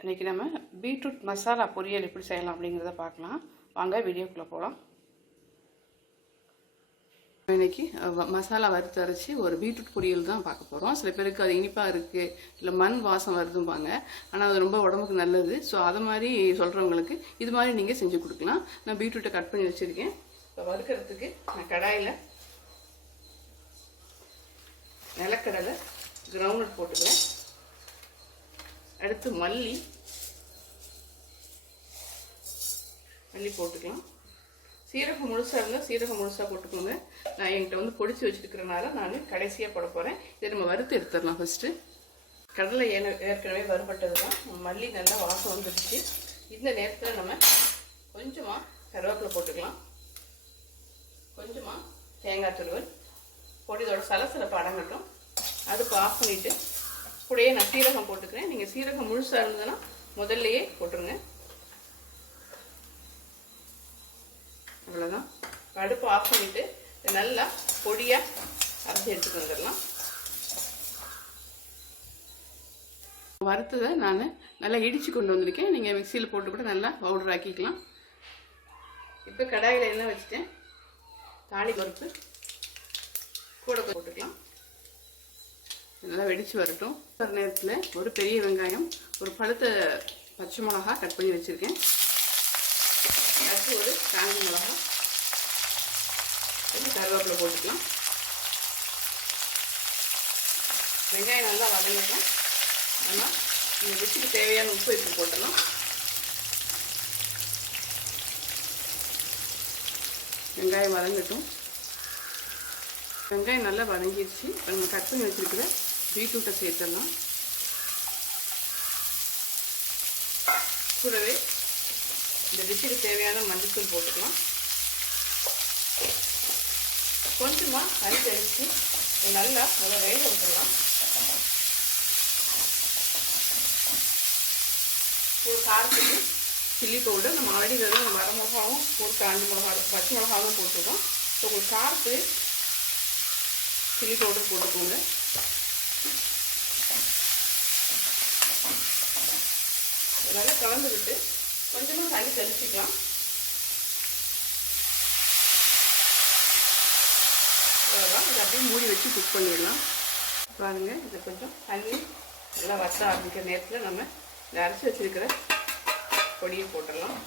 இன்றைக்கி நம்ம பீட்ரூட் மசாலா பொரியல் எப்படி செய்யலாம் அப்படிங்கிறத பார்க்கலாம். வாங்க வீடியோக்குள்ளே போகலாம் இன்றைக்கி மசாலா வறுத்து அரைச்சி ஒரு பீட்ரூட் பொரியல் தான் பார்க்க போகிறோம் சில பேருக்கு அது இனிப்பாக இருக்குது இல்லை மண் வாசம் வருதும்பாங்க. ஆனால் அது ரொம்ப உடம்புக்கு நல்லது. ஸோ அதை மாதிரி சொல்கிறவங்களுக்கு இது மாதிரி நீங்கள் செஞ்சு கொடுக்கலாம். நான் பீட்ரூட்டை கட் பண்ணி வச்சுருக்கேன். இப்போ வறுக்கிறதுக்கு நான் கடாயில் நிலக்கடலை கிரவுண்ட் போட்டுக்கிறேன். அடுத்து மல்லி. மல்லி போட்டுக்கலாம். சீரகம் முழுசாக இருந்தால் சீரகம் முழுசாக போட்டுக்கோங்க. நான் என்கிட்ட வந்து பொடிச்சு வச்சுருக்கிறனால நான் கடைசியாக போட போகிறேன் இதை நம்ம வறுத்து எடுத்துடலாம் ஃபஸ்ட்டு கடலை ஏன ஏற்கனவே வறுபட்டது தான் மல்லி நல்லா வாசம் வந்துடுச்சு. இந்த நேரத்தில் நம்ம கொஞ்சமாக கருவேப்பிலை போட்டுக்கலாம். கொஞ்சமாக தேங்காய் துருவல். போட்டு இதோட சலசலப்பு அடங்கட்டும். அடுப்பு ஆஃப் பண்ணிவிட்டு முதல்லையே நான் சீரகம் போட்டுக்கிறேன். நீங்கள் சீரகம் முழுசாக இருந்ததுன்னா முதல்லையே போட்டுருங்க. அவ்வளோதான் அடுப்பு ஆஃப் பண்ணிவிட்டு நல்லா பொடியாக அரைச்சி எடுத்துட்டு வந்துடலாம். வறுத்ததை நான் நல்லா இடித்து கொண்டு வந்திருக்கேன். நீங்கள் மிக்சியில் போட்டு கூட நல்லா பவுடர் ஆக்கிக்கலாம். இப்போ கடாயில் என்ன வச்சுட்டேன். தாலி பருப்பு கூட போட்டுக்கலாம். நல்லா வெடிச்சு வரட்டும். ஒரு நேரத்தில் ஒரு பெரிய வெங்காயம் ஒரு பழுத்த பச்சை மிளகா கட் பண்ணி வச்சுருக்கேன். அடுத்து ஒரு காஞ்சி மிளகா. கொஞ்சம் கருவேப்பிலை போட்டுக்கலாம். வெங்காயம் நல்லா வதங்கட்டும். ஆனால் இந்த டிஷ்ஷுக்கு தேவையான உப்பு இப்போ போட்டலாம் வெங்காயம் வதங்கட்டும். வெங்காயம் நல்லா வதங்கிடுச்சு இப்போ நம்ம கட் பண்ணி வச்சுருக்கிற பீட்ரூட்டை சேர்த்துடலாம். கூடவே இந்த டிஷ்ஷுக்கு தேவையான மஞ்சத்தூள் போட்டுக்கலாம். கொஞ்சமாக கறி தெளித்து நல்லா நல்லா வேக விட்டுடலாம். ஒரு காரத்துக்கு சில்லி பவுடர் நம்ம ஆல்ரெடி வெறும் வர மிளகாவும் ஒரு காஞ்சி மிளகா பச்சை மிளகாவும் போட்டுருக்கோம். ஸோ உங்களுக்கு காரத்து சில்லி பவுடர் போட்டுக்கோங்க. நல்லா கலந்து விட்டு கொஞ்சமாக தண்ணி தெளிச்சிக்கலாம். அவ்வளோதான் இதை அப்படியே மூடி வச்சு குக் பண்ணிடலாம். பாருங்க இதை கொஞ்சம் தண்ணி நல்லா வத்த ஆரம்பிக்கிற நேரத்தில் நம்ம இந்த அரைச்சி வச்சிருக்கிற பொடியை போட்டுடலாம்.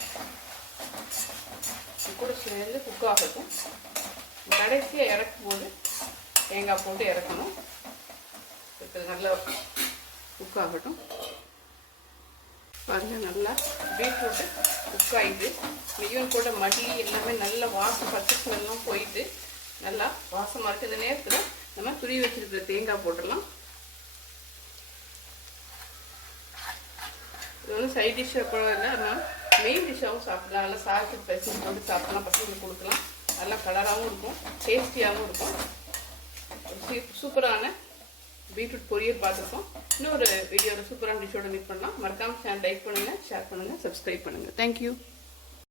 கூட சேர்ந்து குக் ஆகட்டும். கடைசியாக இறக்கும் போது தேங்காய் போட்டு இறக்கணும். இப்போ நல்லா குக் ஆகட்டும். பாருங்க நல்லா பீட்ரூட்டு குக் ஆகிட்டு மெய்யும் கூட மல்லி எல்லாமே நல்லா வாசம் பச்சை எல்லாம் போயிட்டு நல்லா வாசமாக இருக்குது இந்த நேரத்தில் நம்ம துருவி வச்சுருக்கிற தேங்காய் போட்டுடலாம். இது வந்து சைட் டிஷ்ஷாக கூட இல்லை நம்ம மெயின் டிஷ்ஷாகவும் சாப்பிடலாம். நல்லா சாப்பிட்டு பசி போட்டு சாப்பிடலாம். பசங்களுக்கு கொடுக்கலாம். நல்லா கலராகவும் இருக்கும் டேஸ்டியாகவும் இருக்கும். சூப்பரான பீட்ரூட் பொரியல் பார்த்துருக்கோம். இன்னும் வீடியோவில் மீட் பண்ணலாம் மறக்காம லைக் பண்ணுங்கள் ஷேர் பண்ணுங்கள் சப்ஸ்கிரைப் பண்ணுங்கள் தேங்க்யூ